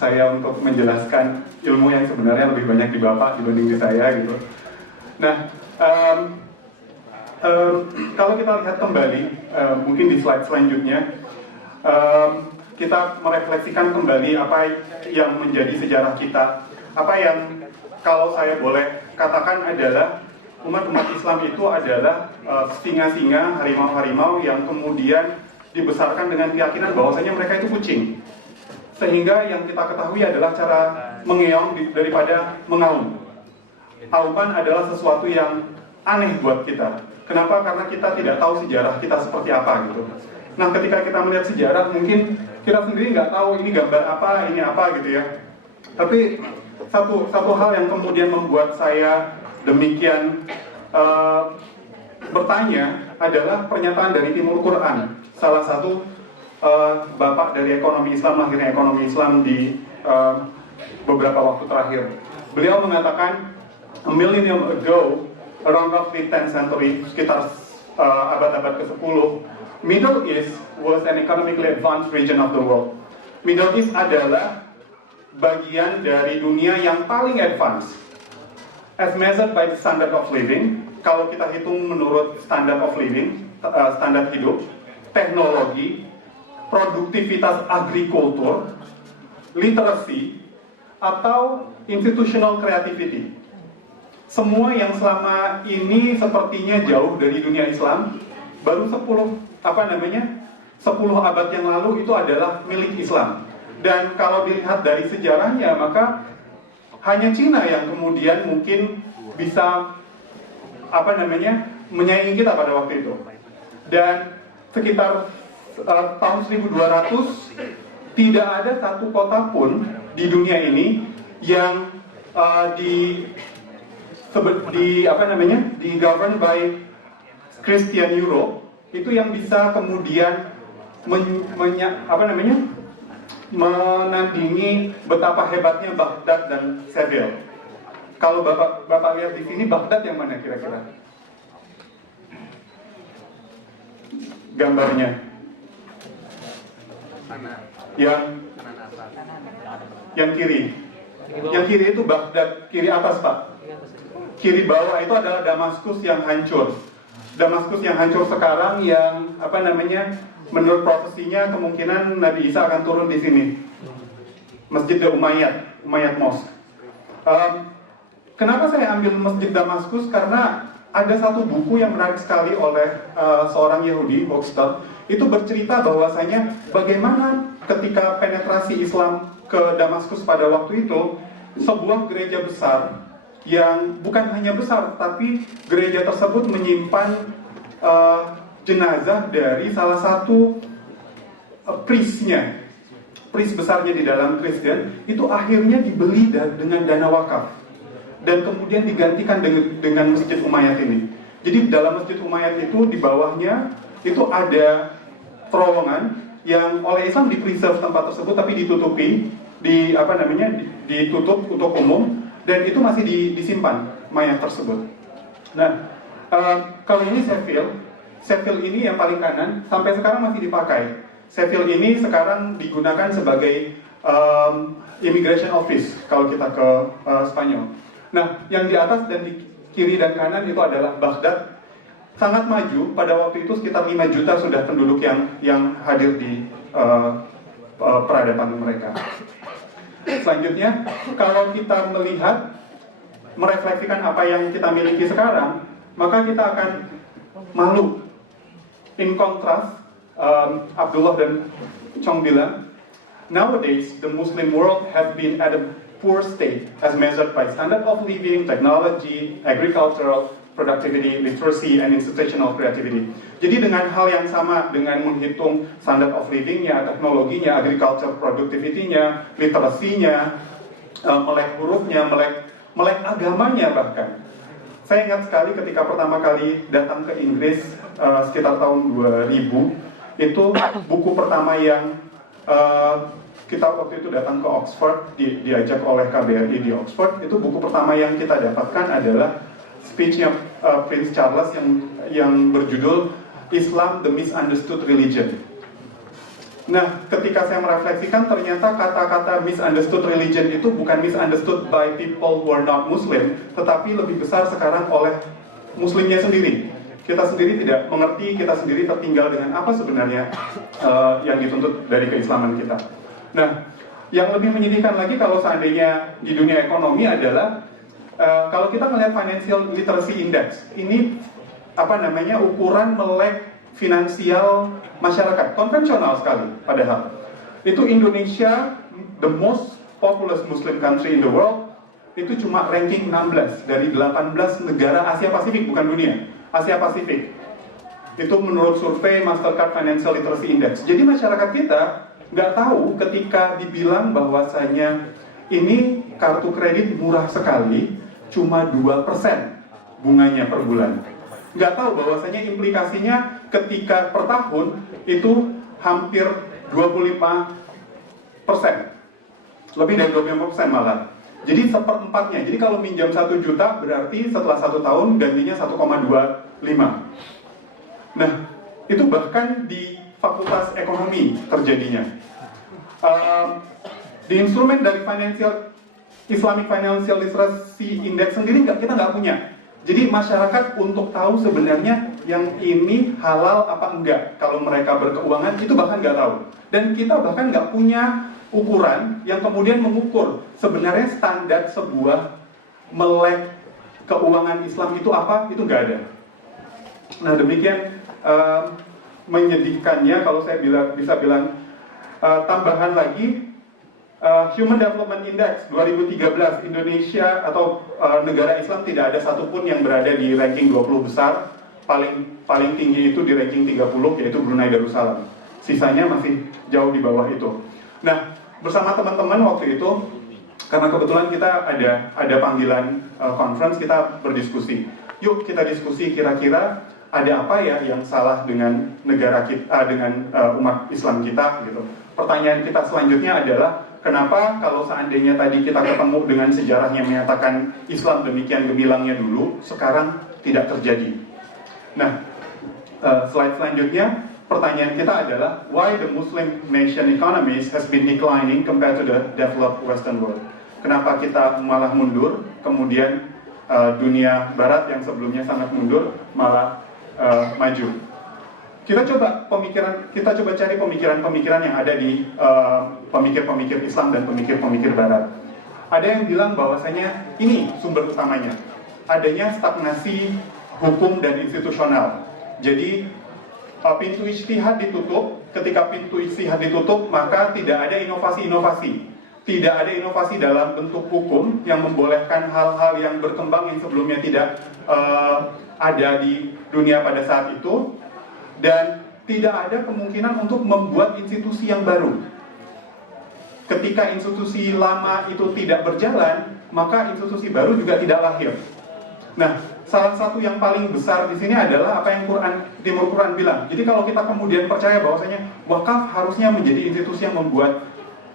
saya untuk menjelaskan ilmu yang sebenarnya lebih banyak di Bapak dibanding di saya gitu. Nah, kalau kita lihat kembali, mungkin di slide selanjutnya, kita merefleksikan kembali apa yang menjadi sejarah kita. Apa yang kalau saya boleh katakan adalah umat-umat Islam itu adalah singa-singa, harimau-harimau yang kemudian dibesarkan dengan keyakinan bahwasanya mereka itu kucing. Sehingga yang kita ketahui adalah cara mengeong daripada mengaum. Auman adalah sesuatu yang aneh buat kita. Kenapa? Karena kita tidak tahu sejarah kita seperti apa gitu. Nah, ketika kita melihat sejarah, mungkin kita sendiri nggak tahu ini gambar apa, ini apa gitu ya. Tapi satu hal yang kemudian membuat saya demikian bertanya adalah pernyataan dari Timur Quran, salah satu bapak dari ekonomi Islam, lahirnya ekonomi Islam di beberapa waktu terakhir. Beliau mengatakan, a millennium ago, around roughly 10th century, sekitar abad-abad ke-10, Middle East was an economically advanced region of the world. Middle East adalah bagian dari dunia yang paling advance. As measured by the standard of living, kalau kita hitung menurut standard of living, standar hidup, teknologi, produktivitas agrikultur, literasi, atau institutional creativity. Semua yang selama ini sepertinya jauh dari dunia Islam, baru 10 abad yang lalu itu adalah milik Islam. Dan kalau dilihat dari sejarahnya, maka hanya Cina yang kemudian mungkin bisa menyaingi kita pada waktu itu. Dan sekitar tahun 1200 tidak ada satu kota pun di dunia ini yang govern by Christian Europe itu yang bisa kemudian menandingi betapa hebatnya Baghdad dan Seville. Kalau Bapak lihat di sini, Baghdad yang mana kira-kira? Gambarnya. Yang kiri. Yang kiri itu Baghdad, kiri atas Pak. Kiri bawah itu adalah Damaskus yang hancur. Damaskus yang hancur sekarang yang menurut profesinya kemungkinan Nabi Isa akan turun di sini. Masjid Umayyad Mosque. Kenapa saya ambil Masjid Damaskus? Karena ada satu buku yang menarik sekali oleh seorang Yahudi, Hochster. Itu bercerita bahwasanya bagaimana ketika penetrasi Islam ke Damaskus pada waktu itu, sebuah gereja besar yang bukan hanya besar, tapi gereja tersebut menyimpan jenazah dari salah satu priest besarnya di dalam Kristen, itu akhirnya dibeli dengan dana wakaf dan kemudian digantikan dengan Masjid Umayyad ini. Jadi dalam Masjid Umayyad itu di bawahnya itu ada terowongan yang oleh Islam di-preserve tempat tersebut tapi ditutupi, ditutup untuk umum, dan itu masih disimpan mayat tersebut. Nah, kalau ini Seville ini yang paling kanan sampai sekarang masih dipakai. Seville ini sekarang digunakan sebagai immigration office kalau kita ke Spanyol. Nah, yang di atas dan di kiri dan kanan itu adalah Baghdad. Sangat maju, pada waktu itu sekitar 5 juta sudah penduduk yang hadir di peradaban mereka. Selanjutnya, kalau kita merefleksikan apa yang kita miliki sekarang, maka kita akan malu. In contrast, Abdullah dan Chong bilang, nowadays the Muslim world has been at a poor state as measured by standard of living, technology, agricultural productivity, literacy, and institutional creativity. Jadi dengan hal yang sama, dengan menghitung standard of living-nya, teknologinya, agriculture productivity-nya, literasinya, melek hurufnya, melek agamanya bahkan. Saya ingat sekali ketika pertama kali datang ke Inggris sekitar tahun 2000, itu buku pertama yang kita waktu itu datang ke Oxford, diajak oleh KBRI di Oxford. Itu buku pertama yang kita dapatkan adalah speech-nya Prince Charles yang berjudul Islam the Misunderstood Religion. Nah, ketika saya merefleksikan, ternyata kata-kata misunderstood religion itu bukan misunderstood by people who are not Muslim, tetapi lebih besar sekarang oleh Muslimnya sendiri. Kita sendiri tidak mengerti, kita sendiri tertinggal dengan apa sebenarnya yang dituntut dari keislaman kita. Nah, yang lebih menyedihkan lagi kalau seandainya di dunia ekonomi adalah kalau kita melihat Financial Literacy Index, ini ukuran melek finansial masyarakat, konvensional sekali padahal. Itu Indonesia, the most populous Muslim country in the world, itu cuma ranking 16 dari 18 negara Asia Pasifik, bukan dunia, Asia Pasifik. Itu menurut survei Mastercard Financial Literacy Index. Jadi masyarakat kita nggak tahu ketika dibilang bahwasanya ini kartu kredit murah sekali, cuma 2% bunganya per bulan. Nggak tahu bahwasanya implikasinya ketika per tahun itu hampir 25%, lebih dari 25% malah. Jadi seperempatnya. Jadi kalau minjam 1 juta berarti setelah 1 tahun gantinya 1,25. Nah, itu bahkan di Fakultas Ekonomi terjadinya. Di instrumen dari Islamic Financial Literacy Index sendiri kita nggak punya. Jadi masyarakat untuk tahu sebenarnya yang ini halal apa enggak kalau mereka berkeuangan itu bahkan nggak tahu. Dan kita bahkan nggak punya ukuran yang kemudian mengukur sebenarnya standar sebuah melek keuangan Islam itu apa, itu nggak ada. Nah demikian menyedihkannya kalau saya bisa bilang. Tambahan lagi, Human Development Index 2013, Indonesia atau negara Islam tidak ada satupun yang berada di ranking 20 besar. Paling tinggi itu di ranking 30, yaitu Brunei Darussalam. Sisanya masih jauh di bawah itu. Nah, bersama teman-teman waktu itu, karena kebetulan kita ada panggilan conference, kita berdiskusi. Yuk kita diskusi kira-kira ada apa ya yang salah dengan negara kita, dengan umat Islam kita gitu. Pertanyaan kita selanjutnya adalah kenapa kalau seandainya tadi kita ketemu dengan sejarah yang menyatakan Islam demikian gemilangnya dulu, sekarang tidak terjadi. Nah, slide selanjutnya, pertanyaan kita adalah why the Muslim nation economies has been declining compared to the developed Western world. Kenapa kita malah mundur, kemudian dunia Barat yang sebelumnya sangat mundur malah maju. Kita coba cari pemikiran-pemikiran yang ada di pemikir-pemikir Islam dan pemikir-pemikir Barat. Ada yang bilang bahwasanya ini sumber utamanya, adanya stagnasi hukum dan institusional. Jadi pintu ijtihad ditutup. Ketika pintu ijtihad ditutup, maka tidak ada inovasi-inovasi. Tidak ada inovasi dalam bentuk hukum yang membolehkan hal-hal yang berkembang yang sebelumnya tidak ada di dunia pada saat itu. Dan tidak ada kemungkinan untuk membuat institusi yang baru. Ketika institusi lama itu tidak berjalan, maka institusi baru juga tidak lahir. Nah, salah satu yang paling besar di sini adalah apa yang Timur Quran bilang. Jadi kalau kita kemudian percaya bahwasanya wakaf harusnya menjadi institusi yang membuat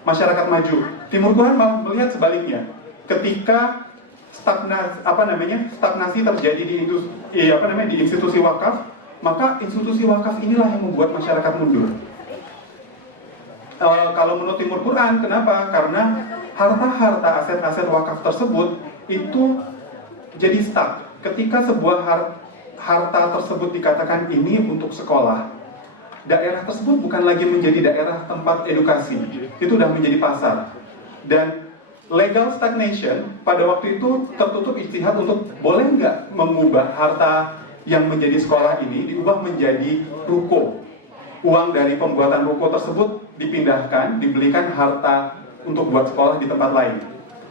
masyarakat maju, Timur Quran malah melihat sebaliknya. Ketika stagnasi terjadi di institusi wakaf, maka institusi wakaf inilah yang membuat masyarakat mundur. Kalau menurut Timur Quran, kenapa? Karena harta-harta aset-aset wakaf tersebut itu jadi stuck. Ketika sebuah harta tersebut dikatakan ini untuk sekolah, daerah tersebut bukan lagi menjadi daerah tempat edukasi, itu sudah menjadi pasar. Dan legal stagnation pada waktu itu tertutup ijtihad untuk boleh nggak mengubah harta yang menjadi sekolah ini diubah menjadi ruko. Uang dari pembuatan ruko tersebut dipindahkan, dibelikan harta untuk buat sekolah di tempat lain.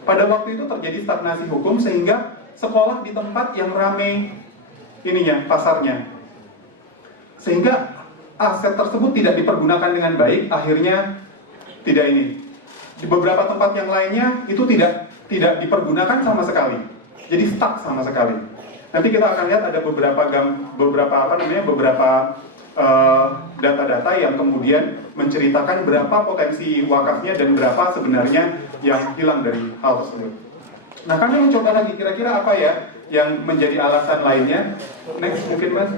Pada waktu itu terjadi stagnasi hukum sehingga sekolah di tempat yang ramai pasarnya. Sehingga aset tersebut tidak dipergunakan dengan baik, akhirnya tidak ini. Di beberapa tempat yang lainnya itu tidak dipergunakan sama sekali. Jadi stuck sama sekali. Nanti kita akan lihat ada beberapa data-data yang kemudian menceritakan berapa potensi wakafnya dan berapa sebenarnya yang hilang dari hal tersebut. Nah, kami mencoba lagi kira-kira apa ya yang menjadi alasan lainnya. Next mungkin Mas.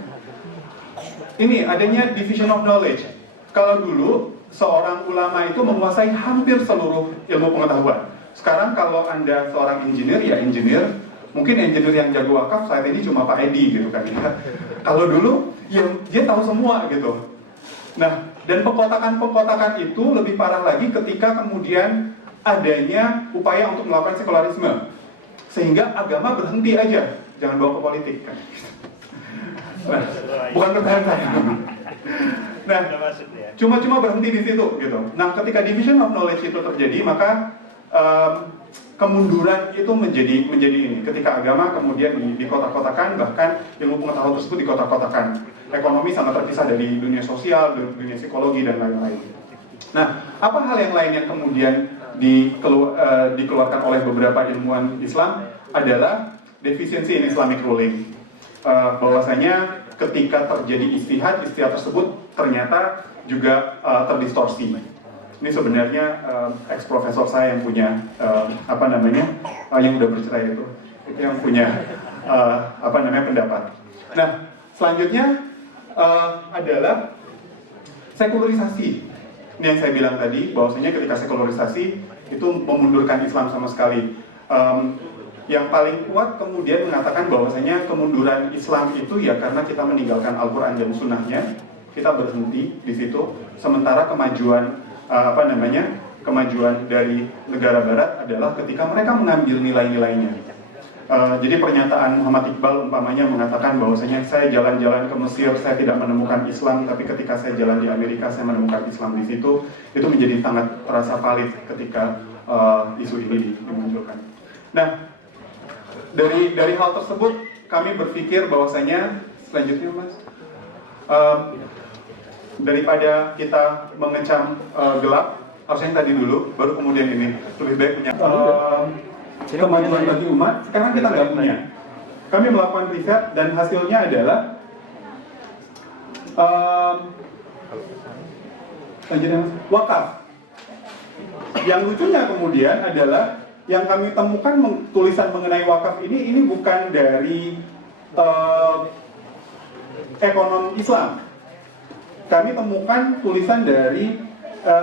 Ini adanya division of knowledge. Kalau dulu seorang ulama itu menguasai hampir seluruh ilmu pengetahuan. Sekarang kalau Anda seorang engineer, ya engineer, mungkin engineer yang jago wakaf saat ini cuma Pak Edi gitu kan ya. Kalau dulu, ya dia tahu semua gitu. Nah, dan pengkotakan itu lebih parah lagi ketika kemudian adanya upaya untuk melakukan sekularisme. Sehingga agama berhenti aja, jangan bawa ke politik kan. Nah, bukan pertanyaan saya. Nah, cuma berhenti di situ gitu. Nah, ketika division of knowledge itu terjadi, maka kemunduran itu menjadi ini. Ketika agama kemudian dikotak-kotakan, bahkan ilmu pengetahuan tersebut dikotak-kotakan. Ekonomi sangat terpisah dari dunia sosial, dunia psikologi dan lain-lain. Nah, apa hal yang lain yang kemudian dikeluarkan oleh beberapa ilmuwan Islam adalah defisiensi in Islamic ruling. Bahwasanya ketika terjadi istihad tersebut ternyata juga terdistorsi. Ini sebenarnya ex-profesor saya yang punya yang udah bercerai itu yang punya pendapat. Nah, selanjutnya adalah sekularisasi. Ini yang saya bilang tadi, bahwasanya ketika sekularisasi itu memundurkan Islam sama sekali. Yang paling kuat kemudian mengatakan bahwasanya kemunduran Islam itu ya karena kita meninggalkan Al-Quran dan Sunnahnya, kita berhenti di situ. Sementara kemajuan dari negara Barat adalah ketika mereka mengambil nilai-nilainya. Jadi pernyataan Muhammad Iqbal umpamanya mengatakan bahwasanya saya jalan-jalan ke Mesir, saya tidak menemukan Islam, tapi ketika saya jalan di Amerika, saya menemukan Islam di situ. Itu menjadi sangat terasa valid ketika isu ini dimunculkan. Nah, dari hal tersebut kami berpikir bahwasanya selanjutnya Mas, daripada kita mengecam gelap, harusnya yang tadi dulu, baru kemudian ini lebih baik punya kemajuan bagi umat. Sekarang kita nggak punya. Kami melakukan riset dan hasilnya adalah wakaf. Yang lucunya kemudian adalah yang kami temukan tulisan mengenai wakaf ini bukan dari ekonom Islam. Kami temukan tulisan dari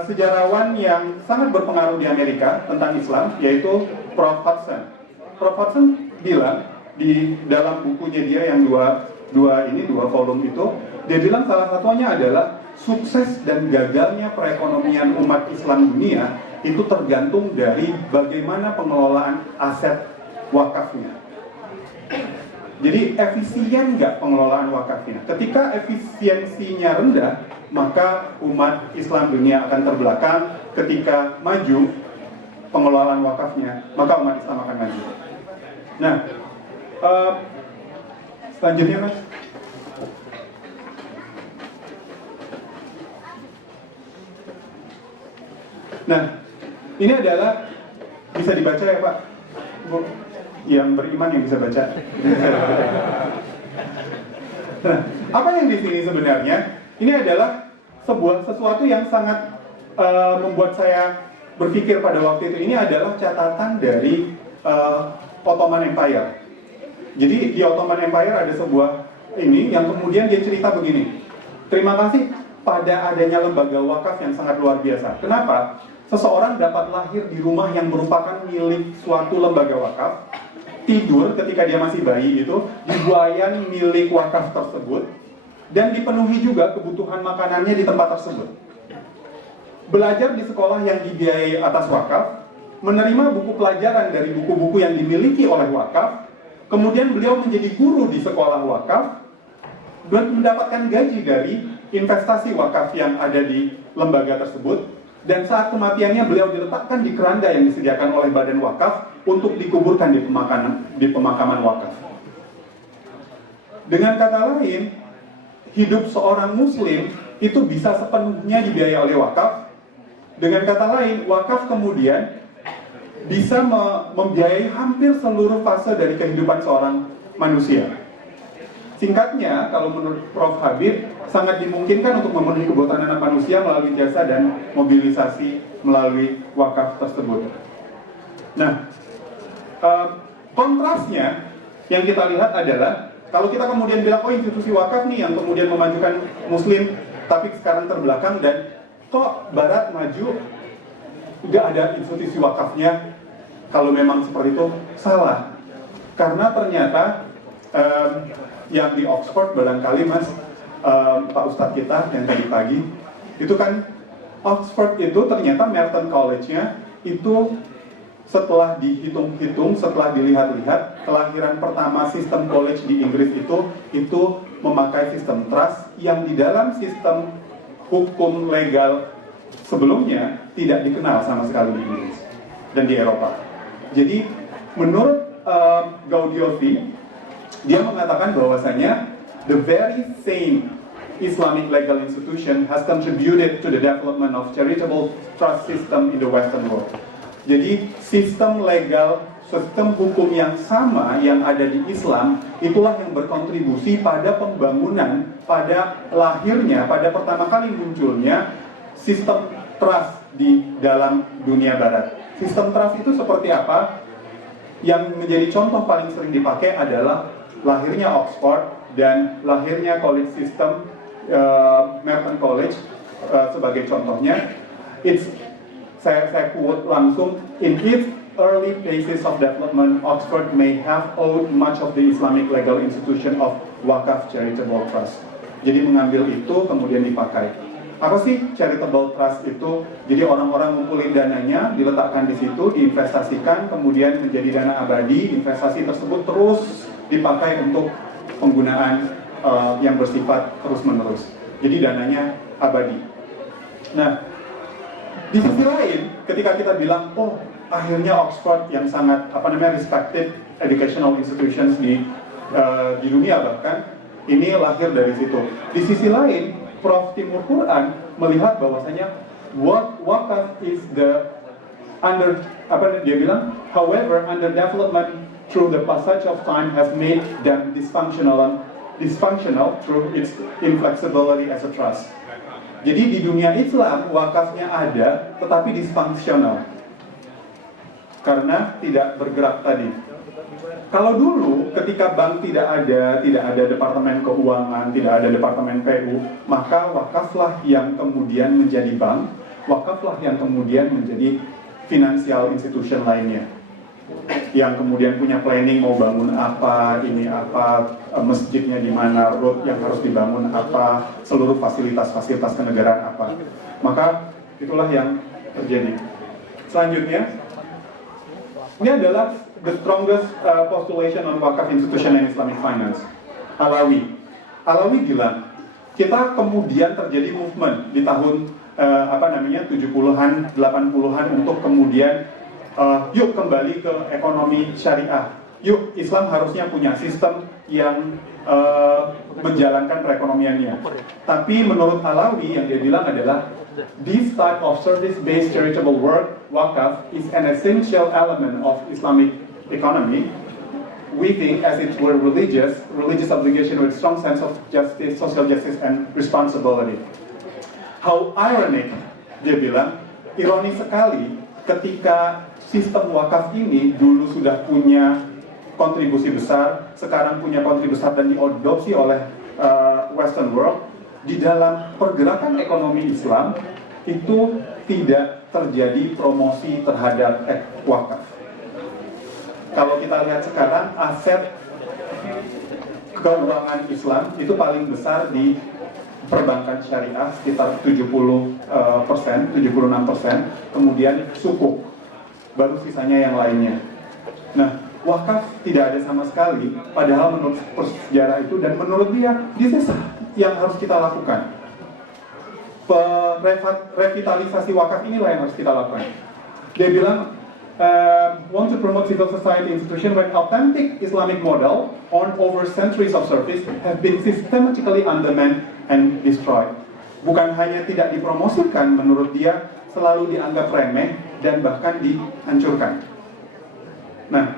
sejarawan yang sangat berpengaruh di Amerika tentang Islam, yaitu Prof. Hudson. Prof. Hudson bilang di dalam bukunya dia yang dua volume itu, dia bilang salah satunya adalah sukses dan gagalnya perekonomian umat Islam dunia itu tergantung dari bagaimana pengelolaan aset wakafnya. Jadi efisien nggak pengelolaan wakafnya? Ketika efisiensinya rendah, maka umat Islam dunia akan terbelakang. Ketika maju pengelolaan wakafnya, maka umat Islam akan maju. Nah, selanjutnya Mas. Nah, ini adalah bisa dibaca ya Pak, Bu? Yang beriman yang bisa baca. Nah, apa yang di sini sebenarnya? Ini adalah sesuatu yang sangat membuat saya berpikir pada waktu itu. Ini adalah catatan dari Ottoman Empire. Jadi di Ottoman Empire ada sebuah ini yang kemudian dia cerita begini. Terima kasih pada adanya lembaga wakaf yang sangat luar biasa. Kenapa? Seseorang dapat lahir di rumah yang merupakan milik suatu lembaga wakaf, tidur ketika dia masih bayi itu di buayan milik wakaf tersebut, dan dipenuhi juga kebutuhan makanannya di tempat tersebut. Belajar di sekolah yang dibiayai atas wakaf, menerima buku pelajaran dari buku-buku yang dimiliki oleh wakaf, kemudian beliau menjadi guru di sekolah wakaf, dan mendapatkan gaji dari investasi wakaf yang ada di lembaga tersebut. Dan saat kematiannya beliau diletakkan di keranda yang disediakan oleh badan wakaf untuk dikuburkan di pemakaman wakaf. Dengan kata lain, hidup seorang muslim itu bisa sepenuhnya dibiayai oleh wakaf. Dengan kata lain, wakaf kemudian bisa membiayai hampir seluruh fase dari kehidupan seorang manusia. Singkatnya, kalau menurut Prof. Habib, sangat dimungkinkan untuk memenuhi kebutuhan anak manusia melalui jasa dan mobilisasi melalui wakaf tersebut. Nah, kontrasnya yang kita lihat adalah kalau kita kemudian bilang, oh institusi wakaf nih yang kemudian memajukan muslim, tapi sekarang terbelakang, dan kok Barat maju, nggak ada institusi wakafnya? Kalau memang seperti itu, salah. Karena ternyata yang di Oxford, barangkali Mas, Pak Ustadz kita yang tadi pagi, itu kan Oxford itu ternyata Merton College-nya itu setelah dihitung-hitung, setelah dilihat-lihat, kelahiran pertama sistem college di Inggris itu memakai sistem trust yang di dalam sistem hukum legal sebelumnya tidak dikenal sama sekali di Inggris dan di Eropa. Jadi menurut Gaudiosi, dia mengatakan bahwasanya the very same Islamic legal institution has contributed to the development of charitable trust system in the Western world. Jadi sistem legal, sistem hukum yang sama yang ada di Islam, itulah yang berkontribusi pada pembangunan, pada lahirnya, pada pertama kali munculnya sistem trust di dalam dunia barat. Sistem trust itu seperti apa? Yang menjadi contoh paling sering dipakai adalah lahirnya Oxford dan lahirnya college system, Merton College sebagai contohnya. Saya quote langsung, in its early phases of development, Oxford may have owed much of the Islamic legal institution of Wakaf Charitable Trust. Jadi mengambil itu kemudian dipakai. Apa sih charitable trust itu? Jadi orang-orang ngumpulin dananya, diletakkan di situ, diinvestasikan, kemudian menjadi dana abadi. Investasi tersebut terus dipakai untuk penggunaan yang bersifat terus-menerus. Jadi dananya abadi. Nah, di sisi lain, ketika kita bilang, oh, akhirnya Oxford yang sangat respected educational institutions di dunia bahkan, ini lahir dari situ. Di sisi lain, Prof. Timur Quran melihat bahwasanya wakaf is the however, under development through the passage of time has made them dysfunctional through its inflexibility as a trust. Jadi di dunia Islam, wakafnya ada, tetapi disfungsional. Karena tidak bergerak tadi. Kalau dulu, ketika bank tidak ada departemen keuangan, tidak ada departemen PU, maka wakaflah yang kemudian menjadi bank, wakaflah yang kemudian menjadi financial institution lainnya. Yang kemudian punya planning mau bangun apa, ini apa, masjidnya di mana, road yang harus dibangun apa, seluruh fasilitas-fasilitas kenegaraan apa. Maka itulah yang terjadi. Selanjutnya, ini adalah the strongest postulation on wakaf institution and Islamic finance. Alawi bilang, kita kemudian terjadi movement di tahun 70-an, 80-an untuk kemudian yuk kembali ke ekonomi syariah. Yuk, Islam harusnya punya sistem yang menjalankan perekonomiannya. Tapi menurut Alawi yang dia bilang adalah this type of service-based charitable work, wakaf, is an essential element of Islamic economy. We think as it were religious obligation with strong sense of justice, social justice, and responsibility. How ironic, dia bilang, ironis sekali ketika sistem wakaf ini dulu sudah punya kontribusi besar, sekarang punya kontribusi besar dan diadopsi oleh Western world, di dalam pergerakan ekonomi Islam itu tidak terjadi promosi terhadap wakaf. Kalau kita lihat sekarang, aset keuangan Islam itu paling besar di perbankan syariah sekitar 76%, kemudian sukuk, baru sisanya yang lainnya. Nah, wakaf tidak ada sama sekali, padahal menurut sejarah itu dan menurut dia, this is yang harus kita lakukan. Revitalisasi wakaf inilah yang harus kita lakukan. Dia bilang, want to promote civil society institution when authentic Islamic model on over centuries of service have been systematically undermined and destroyed. Bukan hanya tidak dipromosikan, menurut dia selalu dianggap remeh dan bahkan dihancurkan. Nah,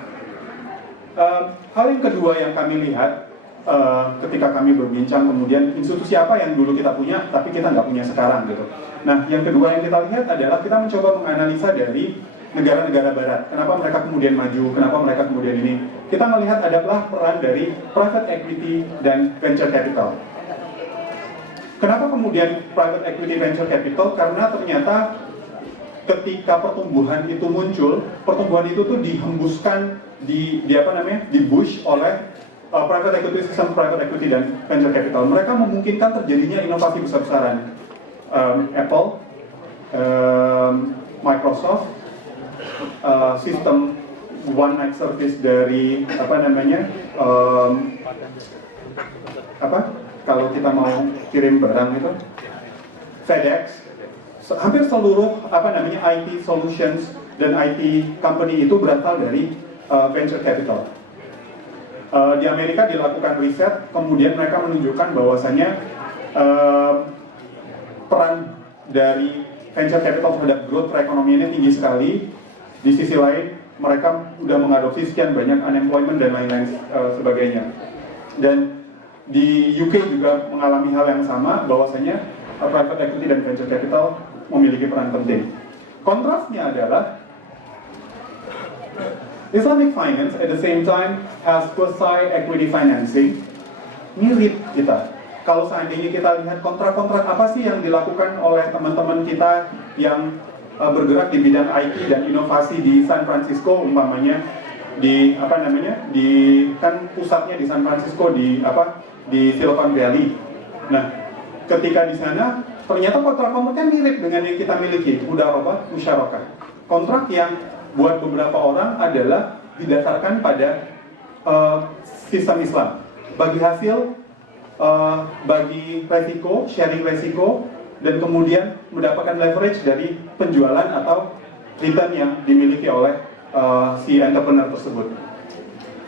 hal yang kedua yang kami lihat ketika kami berbincang kemudian institusi apa yang dulu kita punya tapi kita nggak punya sekarang gitu. Nah, yang kedua yang kita lihat adalah kita mencoba menganalisa dari negara-negara barat. Kenapa mereka kemudian maju, kenapa mereka kemudian ini. Kita melihat adalah peran dari private equity dan venture capital. Kenapa kemudian private equity venture capital? Karena ternyata ketika pertumbuhan itu muncul, pertumbuhan itu tuh dihembuskan di push oleh private equity sistem, private equity dan venture capital. Mereka memungkinkan terjadinya inovasi besar-besaran. Apple, Microsoft, sistem one night service dari kalau kita mau kirim barang itu, FedEx, hampir seluruh IT solutions dan IT company itu berasal dari venture capital. Di Amerika dilakukan riset, kemudian mereka menunjukkan bahwasannya peran dari venture capital terhadap growth perekonomiannya tinggi sekali. Di sisi lain, mereka sudah mengadopsi sekian banyak unemployment dan lain-lain sebagainya. Dan di UK juga mengalami hal yang sama, bahwasanya private equity dan venture capital memiliki peran penting. Kontrasnya adalah Islamic finance at the same time has quasi-equity financing. Mirip kita. Kalau seandainya kita lihat kontrak-kontrak apa sih yang dilakukan oleh teman-teman kita yang bergerak di bidang IT dan inovasi di San Francisco, umpamanya di kan pusatnya di San Francisco di Silicon Valley. Nah, ketika di sana ternyata kontrak-kontraknya mirip dengan yang kita miliki, mudharabah musyarakah. Kontrak yang buat beberapa orang adalah didasarkan pada sistem Islam. Bagi hasil, bagi resiko, sharing resiko, dan kemudian mendapatkan leverage dari penjualan atau return yang dimiliki oleh si entrepreneur tersebut.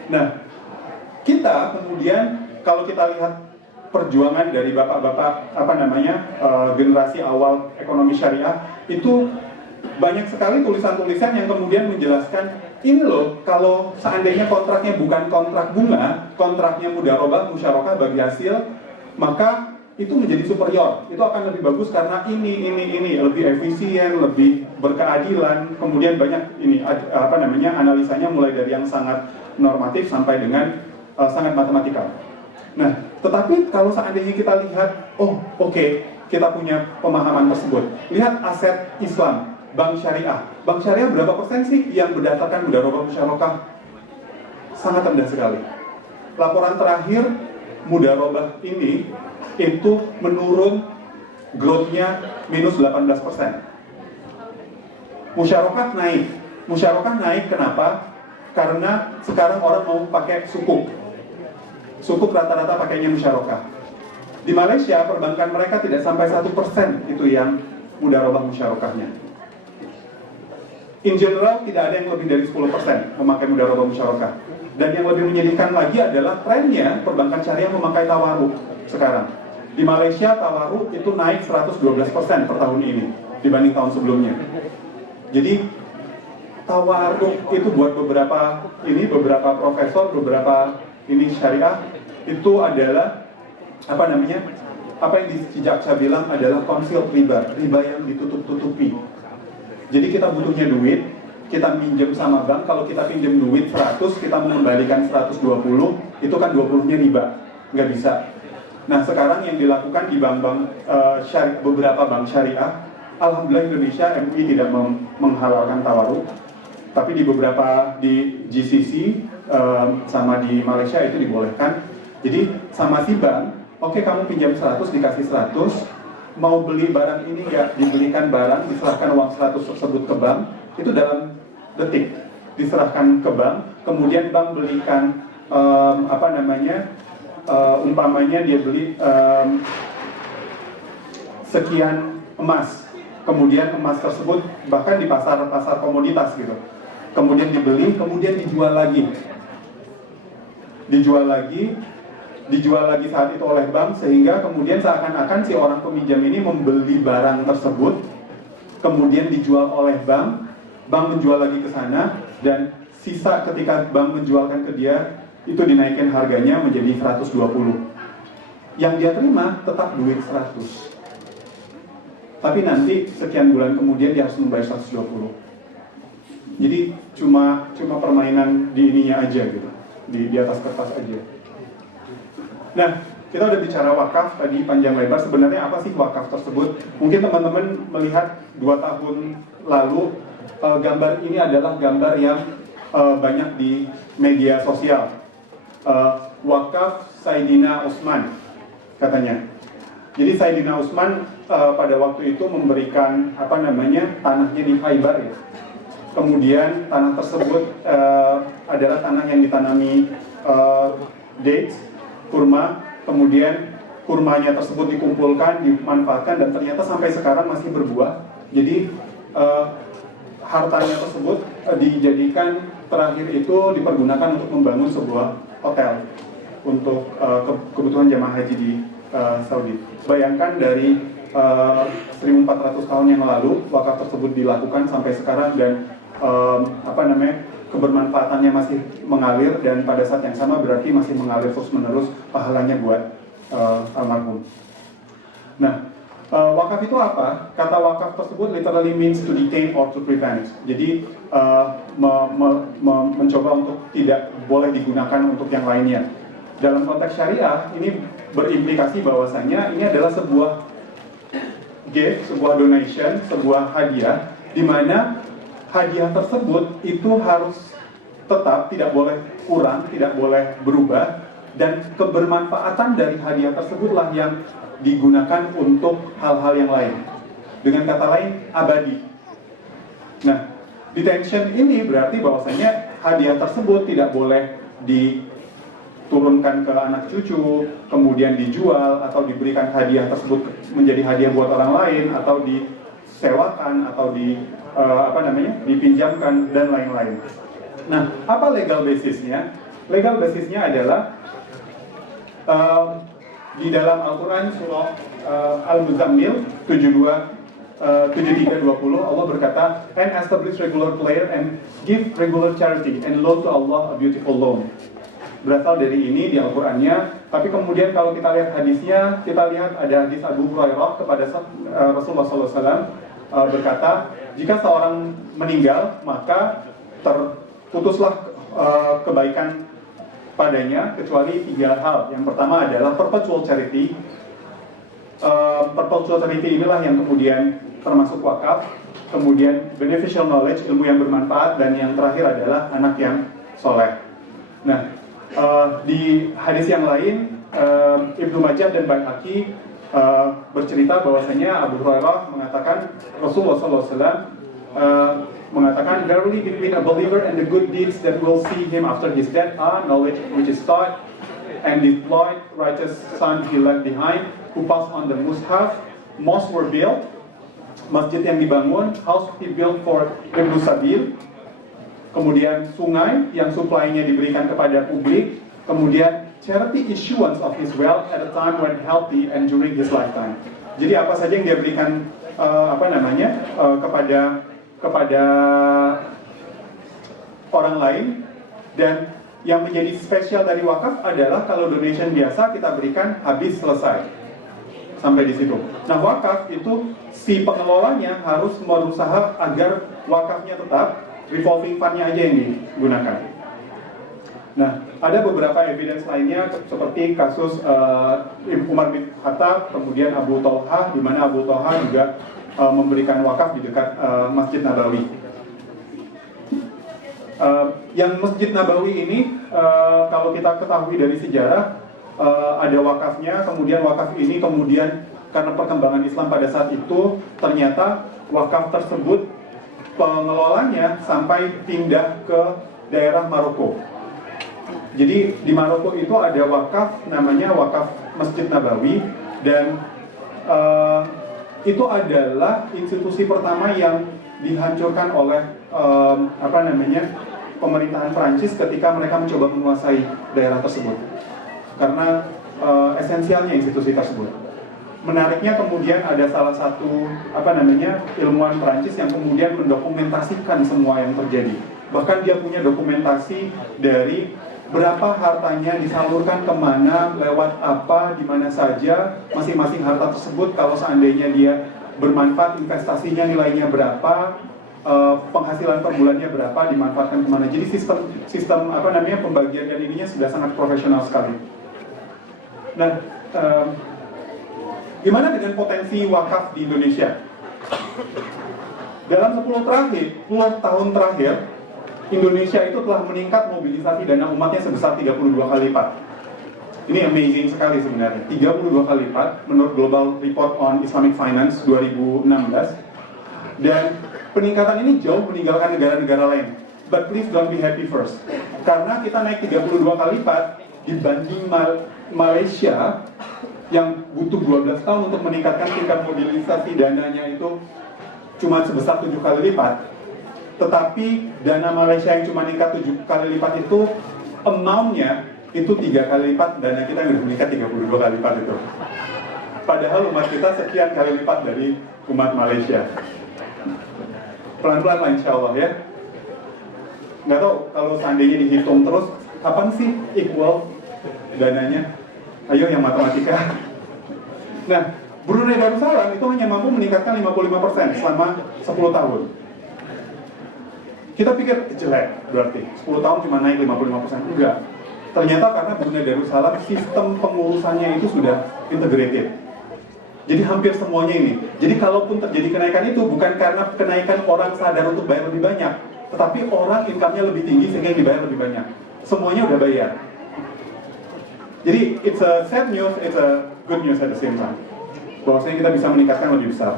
Nah, kita kemudian kalau kita lihat perjuangan dari bapak-bapak generasi awal ekonomi syariah, itu banyak sekali tulisan-tulisan yang kemudian menjelaskan ini loh, kalau seandainya kontraknya bukan kontrak bunga, kontraknya mudharabah musyarakah bagi hasil, maka itu menjadi superior. Itu akan lebih bagus karena ini lebih efisien, lebih berkeadilan. Kemudian banyak analisanya mulai dari yang sangat normatif sampai dengan sangat matematikal. Nah, tetapi kalau seandainya kita lihat, kita punya pemahaman tersebut. Lihat aset Islam, bank syariah. Bank syariah berapa persen sih yang berdasarkan mudharabah musyarakah? Sangat rendah sekali. Laporan terakhir mudharabah ini itu menurun, growth-nya minus 18%. Musyarakah naik. Musyarakah naik kenapa? Karena sekarang orang mau pakai sukuk. Sukuk rata-rata pakainya musyarakah. Di Malaysia, perbankan mereka tidak sampai 1% itu yang mudharabah musyarakahnya. In general, tidak ada yang lebih dari 10% memakai mudharabah musyarakah. Dan yang lebih menyedihkan lagi adalah trennya perbankan syariah memakai tawaruk sekarang. Di Malaysia, tawaruk itu naik 112% per tahun ini dibanding tahun sebelumnya. Jadi, tawaruk itu buat beberapa profesor, beberapa syariah itu adalah apa yang di Jaksa bilang adalah concealed riba yang ditutup-tutupi. Jadi kita butuhnya duit, kita minjem sama bank, kalau kita pinjam duit 100, kita mengembalikan 120, itu kan 20-nya riba, nggak bisa. Nah sekarang yang dilakukan di bank-bank beberapa bank syariah, alhamdulillah Indonesia MUI tidak menghalalkan tawaruk, tapi di beberapa di GCC sama di Malaysia itu dibolehkan. Jadi sama si bank, oke, kamu pinjam 100 dikasih 100, mau beli barang ini nggak, dibelikan barang, diserahkan uang 100 tersebut ke bank, itu dalam detik diserahkan ke bank, kemudian bank belikan umpamanya dia beli sekian emas, kemudian emas tersebut bahkan di pasar komoditas gitu, kemudian dibeli, kemudian dijual lagi saat itu oleh bank, sehingga kemudian seakan-akan si orang peminjam ini membeli barang tersebut, kemudian dijual oleh bank menjual lagi ke sana, dan sisa ketika bank menjualkan ke dia, itu dinaikin harganya menjadi 120. Yang dia terima tetap duit 100. Tapi nanti sekian bulan kemudian dia harus membayar 120. Jadi cuma permainan di ininya aja gitu, di atas kertas aja. Nah, kita udah bicara wakaf tadi panjang lebar. Sebenarnya apa sih wakaf tersebut? Mungkin teman-teman melihat 2 tahun lalu gambar ini adalah gambar yang banyak di media sosial. Wakaf Saidina Utsman katanya. Jadi Saidina Utsman pada waktu itu memberikan tanahnya di Khaybar ya. Kemudian tanah tersebut adalah tanah yang ditanami dates, kurma. Kemudian kurmanya tersebut dikumpulkan, dimanfaatkan, dan ternyata sampai sekarang masih berbuah. Jadi hartanya tersebut dijadikan terakhir itu dipergunakan untuk membangun sebuah hotel untuk kebutuhan jamaah haji di Saudi. Bayangkan dari 1400 tahun yang lalu wakaf tersebut dilakukan sampai sekarang, dan kebermanfaatannya masih mengalir, dan pada saat yang sama berarti masih mengalir terus-menerus pahalanya buat almarhum. Nah, wakaf itu apa? Kata wakaf tersebut literally means to detain or to prevent. Jadi mencoba untuk tidak boleh digunakan untuk yang lainnya. Dalam konteks syariah ini berimplikasi bahwasanya ini adalah sebuah gift, sebuah donation, sebuah hadiah, di mana hadiah tersebut itu harus tetap, tidak boleh kurang, tidak boleh berubah, dan kebermanfaatan dari hadiah tersebutlah yang digunakan untuk hal-hal yang lain. Dengan kata lain, abadi. Nah, detention ini berarti bahwasanya hadiah tersebut tidak boleh diturunkan ke anak cucu, kemudian dijual, atau diberikan hadiah tersebut menjadi hadiah buat orang lain, atau disewakan, atau dipinjamkan, dan lain-lain. Nah, apa legal basisnya? Legal basisnya adalah di dalam Al-Quran surah Al-Muzammil 73:20 Allah berkata, and establish regular prayer and give regular charity and loan to Allah a beautiful loan. Berasal dari ini di Al-Qurannya. Tapi kemudian kalau kita lihat hadisnya, kita lihat ada hadis Abu Hurairah kepada Rasulullah SAW berkata, jika seorang meninggal maka terputuslah kebaikan padanya kecuali 3 hal. Yang pertama adalah perpetual charity. Perpetual charity inilah yang kemudian termasuk wakaf. Kemudian beneficial knowledge, ilmu yang bermanfaat, dan yang terakhir adalah anak yang soleh. Nah, di hadis yang lain Ibnu Majah dan Baihaqi bercerita bahwasanya Abu Hurairah mengatakan Rasulullah SAW mengatakan, verily between a believer and the good deeds that will see him after his death are knowledge which is taught, and deployed righteous son he left behind, who passed on the mushaf, mosque were built, masjid yang dibangun, house he built for Ibnu Sabil, kemudian sungai yang supply-nya diberikan kepada publik, kemudian charity issuance of his wealth at a time when healthy and during his lifetime. Jadi apa saja yang dia berikan kepada orang lain. Dan yang menjadi spesial dari wakaf adalah kalau donation biasa kita berikan habis selesai sampai di situ. Nah, wakaf itu si pengelolanya harus berusaha agar wakafnya tetap, revolving fund-nya aja yang digunakan. Nah, ada beberapa evidence lainnya seperti kasus Umar bin Khattab, kemudian Abu Thalhah, di mana Abu Thalhah juga memberikan wakaf di dekat Masjid Nabawi. Yang Masjid Nabawi ini, kalau kita ketahui dari sejarah, ada wakafnya, kemudian wakaf ini kemudian karena perkembangan Islam pada saat itu, ternyata wakaf tersebut pengelolanya sampai pindah ke daerah Maroko. Jadi di Maroko itu ada wakaf, namanya wakaf Masjid Nabawi, dan itu adalah institusi pertama yang dihancurkan oleh pemerintahan Prancis ketika mereka mencoba menguasai daerah tersebut, karena esensialnya institusi tersebut. Menariknya kemudian ada salah satu ilmuwan Prancis yang kemudian mendokumentasikan semua yang terjadi. Bahkan dia punya dokumentasi dari berapa hartanya disalurkan kemana, lewat apa, di mana saja, masing-masing harta tersebut kalau seandainya dia bermanfaat, investasinya nilainya berapa, penghasilan per bulannya berapa, dimanfaatkan kemana. Jadi sistem pembagian dan ininya sudah sangat profesional sekali. Nah, gimana dengan potensi wakaf di Indonesia? Dalam 10 tahun terakhir, Indonesia itu telah meningkat mobilisasi dana umatnya sebesar 32 kali lipat. Ini amazing sekali sebenarnya, 32 kali lipat menurut Global Report on Islamic Finance 2016. Dan peningkatan ini jauh meninggalkan negara-negara lain. But please don't be happy first. Karena kita naik 32 kali lipat dibanding Malaysia yang butuh 12 tahun untuk meningkatkan tingkat mobilisasi dananya itu cuma sebesar 7 kali lipat. Tetapi dana Malaysia yang cuma meningkat 7 kali lipat itu amount-nya itu 3 kali lipat dana kita yang meningkat 32 kali lipat itu. Padahal umat kita sekian kali lipat dari umat Malaysia. Pelan-pelan lah insya Allah ya. Nggak tahu kalau seandainya dihitung terus, kapan sih equal dananya? Ayo yang matematika. Nah, Brunei Darussalam itu hanya mampu meningkatkan 55% selama 10 tahun. Kita pikir jelek berarti, 10 tahun cuma naik 55%. Enggak. Ternyata karena Brunei Darussalam sistem pengurusannya itu sudah integrated. Jadi hampir semuanya ini. Jadi kalaupun terjadi kenaikan itu bukan karena kenaikan orang sadar untuk bayar lebih banyak, tetapi orang income-nya lebih tinggi sehingga dibayar lebih banyak. Semuanya udah bayar. Jadi it's a sad news, it's a good news at the same time. Bahwasanya kita bisa meningkatkan lebih besar.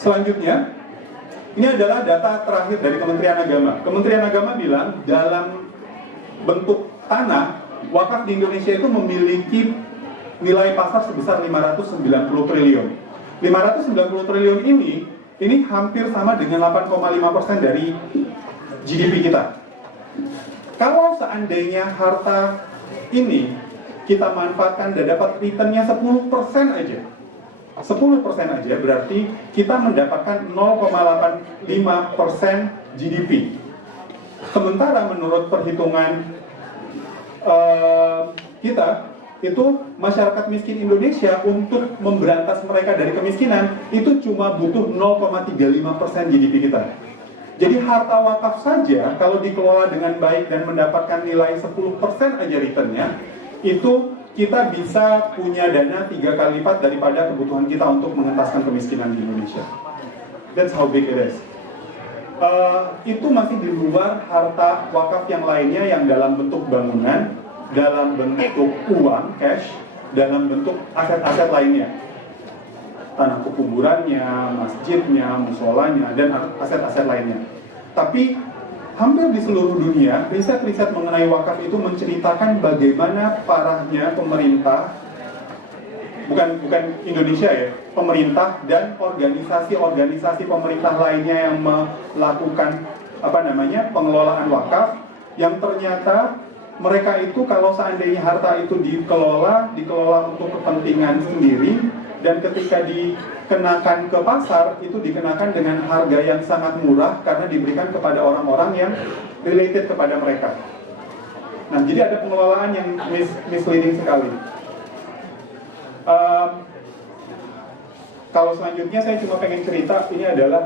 Selanjutnya, ini adalah data terakhir dari Kementerian Agama. Kementerian Agama bilang dalam bentuk tanah, wakaf di Indonesia itu memiliki nilai pasar sebesar 590 triliun. 590 triliun ini hampir sama dengan 8,5% dari GDP kita. Kalau seandainya harta ini kita manfaatkan dan dapat return-nya 10% aja. 10% aja berarti kita mendapatkan 0,85% GDP. Sementara menurut perhitungan kita, itu masyarakat miskin Indonesia untuk memberantas mereka dari kemiskinan itu cuma butuh 0,35% GDP kita. Jadi harta wakaf saja kalau dikelola dengan baik dan mendapatkan nilai 10% aja returnnya, itu kita bisa punya dana 3 kali lipat daripada kebutuhan kita untuk mengentaskan kemiskinan di Indonesia. That's how big it is. Itu masih di luar harta wakaf yang lainnya yang dalam bentuk bangunan, dalam bentuk uang, cash, dalam bentuk aset-aset lainnya. Tanah kuburannya, masjidnya, musolanya, dan aset-aset lainnya. Tapi hampir di seluruh dunia, riset-riset mengenai wakaf itu menceritakan bagaimana parahnya pemerintah, bukan Indonesia ya, pemerintah dan organisasi-organisasi pemerintah lainnya yang melakukan pengelolaan wakaf, yang ternyata mereka itu kalau seandainya harta itu dikelola untuk kepentingan sendiri, dan ketika dikenakan ke pasar itu dikenakan dengan harga yang sangat murah karena diberikan kepada orang-orang yang related kepada mereka. Nah, jadi ada pengelolaan yang misleading sekali. Kalau selanjutnya saya cuma pengen cerita, ini adalah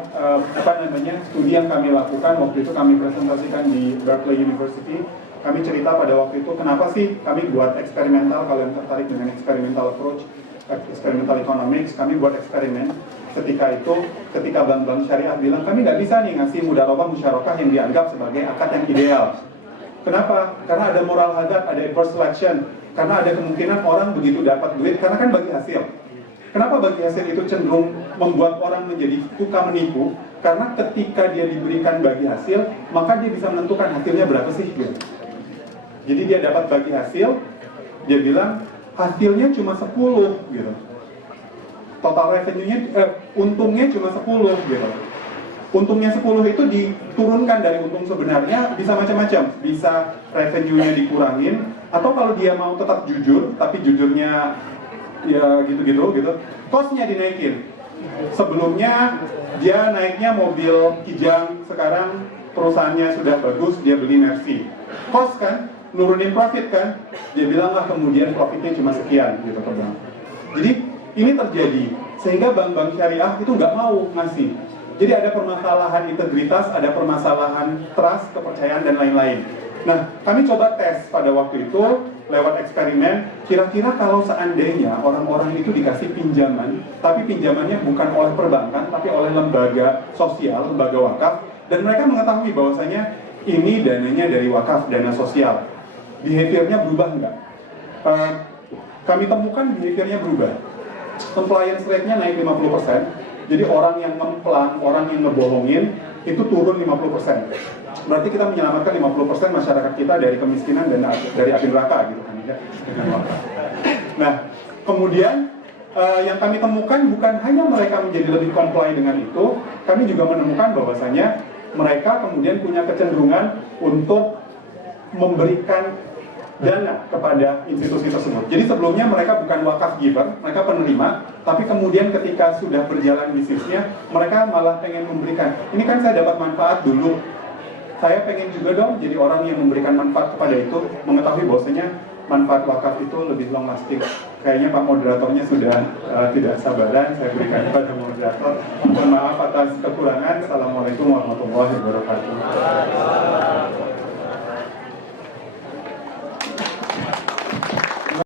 studi yang kami lakukan waktu itu, kami presentasikan di Berkeley University. Kami cerita pada waktu itu kenapa sih kami buat eksperimental. Kalau yang tertarik dengan experimental approach, experimental economics, kami buat eksperimen. Ketika bank-bank syariah bilang kami nggak bisa nih ngasih mudharabah musyarakah yang dianggap sebagai akad yang ideal. Kenapa? Karena ada moral hazard, ada adverse selection. Karena ada kemungkinan orang begitu dapat duit, karena kan bagi hasil. Kenapa bagi hasil itu cenderung membuat orang menjadi suka menipu? Karena ketika dia diberikan bagi hasil, maka dia bisa menentukan hasilnya berapa sih gitu. Jadi dia dapat bagi hasil, dia bilang hasilnya cuma 10 gitu. Total revenue-nya, untungnya cuma 10 gitu. Untungnya 10 itu diturunkan dari untung sebenarnya, bisa macam-macam. Bisa revenue-nya dikurangin, atau kalau dia mau tetap jujur, tapi jujurnya ya gitu, cost-nya dinaikin. Sebelumnya dia naiknya mobil Kijang, sekarang perusahaannya sudah bagus, dia beli Mercy. Cost kan? Nurunin profit kan, dia bilang lah kemudian profitnya cuma sekian gitu ke bank. Jadi ini terjadi sehingga bank-bank syariah itu nggak mau ngasih. Jadi ada permasalahan integritas, ada permasalahan trust, kepercayaan dan lain-lain. Nah, kami coba tes pada waktu itu lewat eksperimen, kira-kira kalau seandainya orang-orang itu dikasih pinjaman, tapi pinjamannya bukan oleh perbankan, tapi oleh lembaga sosial, lembaga wakaf, dan mereka mengetahui bahwasanya ini dananya dari wakaf, dana sosial. Behaviornya berubah nggak? Kami temukan behaviornya berubah. Compliance rate-nya naik 50%, jadi orang yang ngemplang, orang yang ngebohongin, itu turun 50%. Berarti kita menyelamatkan 50% masyarakat kita dari kemiskinan dan dari api neraka gitu kan ya. Nah, kemudian yang kami temukan bukan hanya mereka menjadi lebih comply dengan itu, kami juga menemukan bahwasanya mereka kemudian punya kecenderungan untuk memberikan dana kepada institusi tersebut. Jadi sebelumnya mereka bukan wakaf giver, mereka penerima, tapi kemudian ketika sudah berjalan bisnisnya, mereka malah pengen memberikan. Ini kan saya dapat manfaat dulu, saya pengen juga dong jadi orang yang memberikan manfaat kepada itu, mengetahui bahwasanya manfaat wakaf itu lebih long lasting. Kayaknya Pak moderatornya sudah tidak sabaran, saya berikan kepada moderator. Mohon maaf atas kekurangan. Assalamualaikum warahmatullahi wabarakatuh.